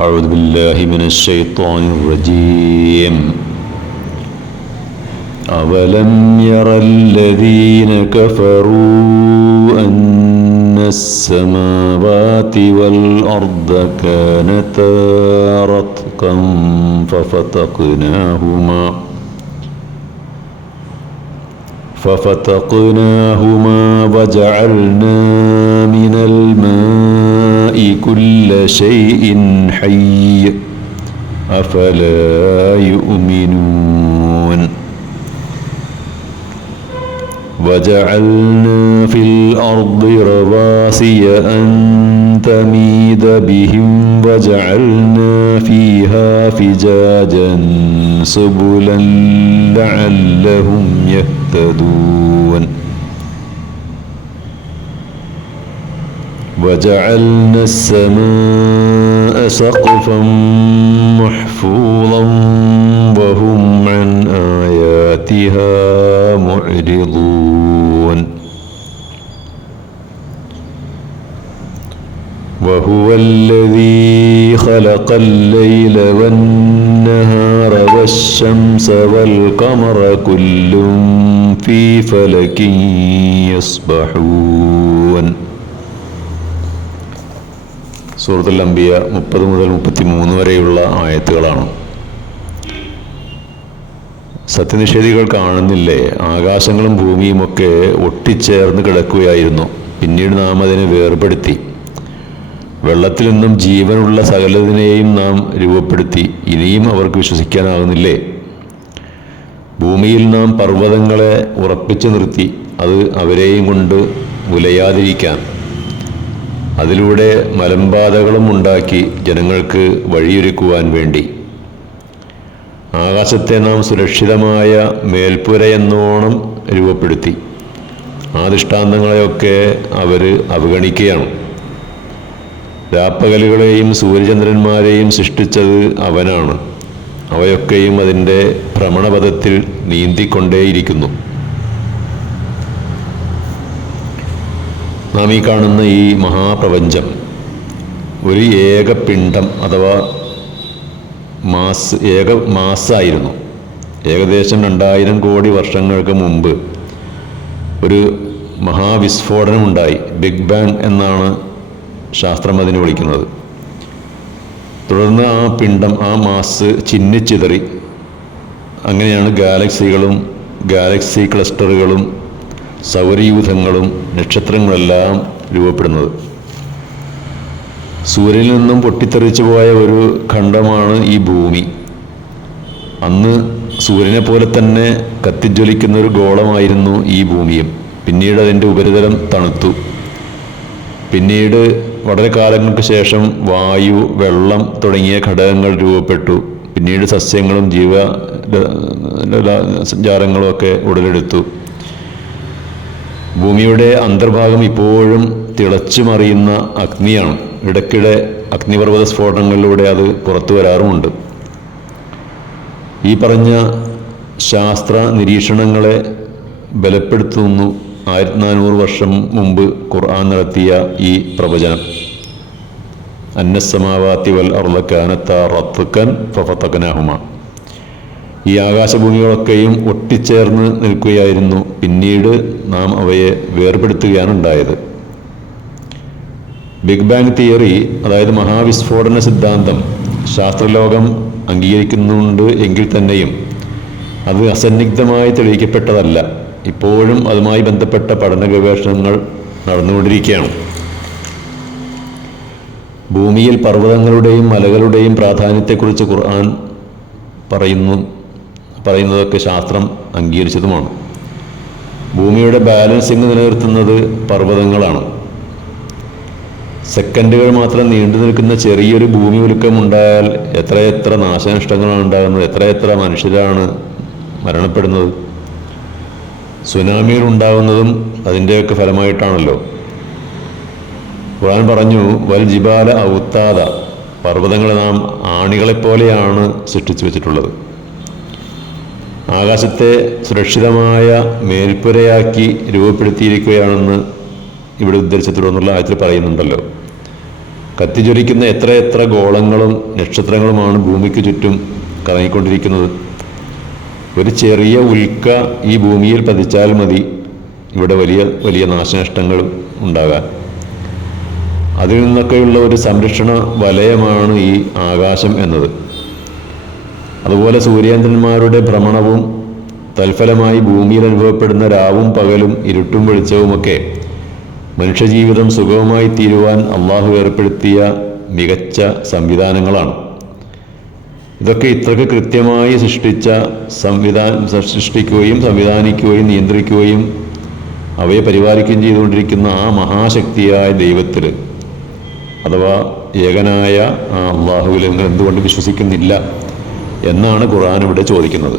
أعوذ بالله من الشيطان الرجيم. أولم ير الذين كفروا أن السماوات والأرض كانتا رتقا ففتقناهما ففتقناهما وجعلنا من الماء كل شيء حي أفلا يؤمنون وجعلنا في الأرض رواسي أن تميد بهم وجعلنا فيها فجاجا سبلا لعلهم يهتدون وجعلنا السماء سقفا محفوظا وهم عن آياتها معرضون. وهو الذي خلق الليل والنهار والشمس والقمر كل في فلك يسبحون സൂറത്തുൽ അംബിയ മുപ്പത് മുതൽ മുപ്പത്തി മൂന്ന് വരെയുള്ള ആയത്തുകളാണ് സത്യനിഷേധികൾ കാണുന്നില്ലേ ആകാശങ്ങളും ഭൂമിയുമൊക്കെ ഒട്ടിച്ചേർന്ന് കിടക്കുകയായിരുന്നു പിന്നീട് നാം അതിനെ വേർപെടുത്തി വെള്ളത്തിൽ നിന്നും ജീവനുള്ള സകലതിനെയും നാം രൂപപ്പെടുത്തി ഇനിയും അവർക്ക് വിശ്വസിക്കാനാകുന്നില്ലേ? ഭൂമിയിൽ നാം പർവതങ്ങളെ ഉറപ്പിച്ചു നിർത്തി അത് അവരെയും കൊണ്ട് ഉലയാതിരിക്കാൻ അതിലൂടെ മലമ്പാതകളും ഉണ്ടാക്കി ജനങ്ങൾക്ക് വഴിയൊരുക്കുവാൻ വേണ്ടി. ആകാശത്തെ നാം സുരക്ഷിതമായ മേൽപ്പുരയെന്നോണം രൂപപ്പെടുത്തി. ആ ദൃഷ്ടാന്തങ്ങളെയൊക്കെ അവർ അവഗണിക്കുകയാണ് രാപ്പകലുകളെയും സൂര്യചന്ദ്രന്മാരെയും സൃഷ്ടിച്ചത് അവനാണ്. അവയൊക്കെയും അതിന്റെ ഭ്രമണപഥത്തിൽ നീന്തിക്കൊണ്ടേയിരിക്കുന്നു. നാം ഈ കാണുന്ന ഈ മഹാപ്രപഞ്ചം ഒരു ഏകപിണ്ഡം അഥവാ മാസ് ഏക മാസായിരുന്നു ഏകദേശം രണ്ടായിരം കോടി വർഷങ്ങൾക്ക് മുമ്പ് ഒരു മഹാവിസ്ഫോടനമുണ്ടായി. ബിഗ് ബാങ് എന്നാണ് ശാസ്ത്രം അതിനെ വിളിക്കുന്നത്. തുടർന്ന് ആ പിണ്ഡം ആ മാസ് ചിന്നിച്ചിതറി അങ്ങനെയാണ് ഗാലക്സികളും ഗാലക്സി ക്ലസ്റ്ററുകളും സൗരയൂഥങ്ങളും നക്ഷത്രങ്ങളെല്ലാം രൂപപ്പെടുന്നത്. സൂര്യനിൽ നിന്നും പൊട്ടിത്തെറിച്ചു പോയ ഒരു ഖണ്ഡമാണ് ഈ ഭൂമി. അന്ന് സൂര്യനെ പോലെ തന്നെ കത്തിജ്വലിക്കുന്ന ഒരു ഗോളമായിരുന്നു ഈ ഭൂമിയും. പിന്നീട് അതിന്റെ ഉപരിതലം തണുത്തു. പിന്നീട് വളരെ കാലങ്ങൾക്ക് ശേഷം വായു വെള്ളം തുടങ്ങിയ ഘടകങ്ങൾ രൂപപ്പെട്ടു. പിന്നീട് സസ്യങ്ങളും ജീവ സഞ്ചാരങ്ങളും ഒക്കെ ഉടലെടുത്തു. ഭൂമിയുടെ അന്തർഭാഗം ഇപ്പോഴും തിളച്ചു മറിയുന്ന അഗ്നിയാണ്. ഇടയ്ക്കിടെ അഗ്നിപർവത സ്ഫോടനങ്ങളിലൂടെ അത് പുറത്തു വരാറുമുണ്ട്. ഈ പറഞ്ഞ ശാസ്ത്ര നിരീക്ഷണങ്ങളെ ബലപ്പെടുത്തുന്നു. ആയിരത്തി നാനൂറ് വർഷം മുമ്പ് ഖുർആൻ നടത്തിയ ഈ പ്രവചനം. അന്നസമാവാത്തി വൽ അർലക്കാനത്ത റത്തുക്കൻ ഫഫത്തക്കനാഹുമ ഈ ആകാശഭൂമികളൊക്കെയും ഒട്ടിച്ചേർന്ന് നിൽക്കുകയായിരുന്നു. പിന്നീട് നാം അവയെ വേർപെടുത്തുകയാണ് ഉണ്ടായത് ബിഗ് ബാങ് തിയറി അതായത് മഹാവിസ്ഫോടന സിദ്ധാന്തം ശാസ്ത്രലോകം അംഗീകരിക്കുന്നുണ്ട് എങ്കിൽ തന്നെയും അത് അസന്നിഗ്ധമായി തെളിയിക്കപ്പെട്ടതല്ല. ഇപ്പോഴും അതുമായി ബന്ധപ്പെട്ട പഠന ഗവേഷണങ്ങൾ നടന്നുകൊണ്ടിരിക്കുകയാണ്. ഭൂമിയിൽ പർവതങ്ങളുടെയും മലകളുടെയും പ്രാധാന്യത്തെക്കുറിച്ച് ഖുർആൻ പറയുന്നു പറയുന്നതൊക്കെ ശാസ്ത്രം അംഗീകരിച്ചതുമാണ്. ഭൂമിയുടെ ബാലൻസിങ് നിലനിർത്തുന്നത് പർവതങ്ങളാണ്. സെക്കൻഡുകൾ മാത്രം നീണ്ടു നിൽക്കുന്ന ചെറിയൊരു ഭൂമി ഉലുക്കം ഉണ്ടായാൽ എത്രയെത്ര നാശനഷ്ടങ്ങളാണ് ഉണ്ടാകുന്നത് എത്രയെത്ര മനുഷ്യരാണ് മരണപ്പെടുന്നത്? സുനാമികൾ ഉണ്ടാകുന്നതും അതിന്റെയൊക്കെ ഫലമായിട്ടാണല്ലോ. ഖുർആൻ പറഞ്ഞു വൽ ജിബാല ഔത്താദ പർവതങ്ങളെ നാം ആണികളെപ്പോലെയാണ് സൃഷ്ടിച്ചു വെച്ചിട്ടുള്ളത്. ആകാശത്തെ സുരക്ഷിതമായ മേൽപ്പുരയാക്കി രൂപപ്പെടുത്തിയിരിക്കുകയാണെന്ന് ഇവിടെ ഉദ്ധരിച്ചു തുടർന്നുള്ള ആയത്തിൽ പറയുന്നുണ്ടല്ലോ. കത്തിജ്വലിക്കുന്ന എത്ര എത്ര ഗോളങ്ങളും നക്ഷത്രങ്ങളുമാണ് ഭൂമിക്ക് ചുറ്റും കറങ്ങിക്കൊണ്ടിരിക്കുന്നത്. ഒരു ചെറിയ ഉൽക്ക ഈ ഭൂമിയിൽ പതിച്ചാൽ മതി. ഇവിടെ വലിയ വലിയ നാശനഷ്ടങ്ങൾ ഉണ്ടാകാൻ അതിൽ നിന്നൊക്കെയുള്ള ഒരു സംരക്ഷണ വലയമാണ് ഈ ആകാശം എന്നത്. അതുപോലെ സൂര്യേന്ദ്രന്മാരുടെ ഭ്രമണവും തൽഫലമായി ഭൂമിയിൽ അനുഭവപ്പെടുന്ന രാവും പകലും ഇരുട്ടും വെളിച്ചവുമൊക്കെ മനുഷ്യജീവിതം സുഗമമായി തീരുവാൻ അള്ളാഹു ഏർപ്പെടുത്തിയ മികച്ച സംവിധാനങ്ങളാണ്. ഇതൊക്കെ ഇത്രയ്ക്ക് കൃത്യമായി സൃഷ്ടിച്ച സംവിധാന സൃഷ്ടിക്കുകയും സംവിധാനിക്കുകയും നിയന്ത്രിക്കുകയും അവയെ പരിപാലിക്കുകയും ചെയ്തുകൊണ്ടിരിക്കുന്ന ആ മഹാശക്തിയായ ദൈവത്തിൽ അഥവാ ഏകനായ ആ അള്ളാഹുവിൽ നിങ്ങൾ എന്തുകൊണ്ട് വിശ്വസിക്കുന്നില്ല എന്നാണ് ഖുർആൻ ഇവിടെ ചോദിക്കുന്നത്.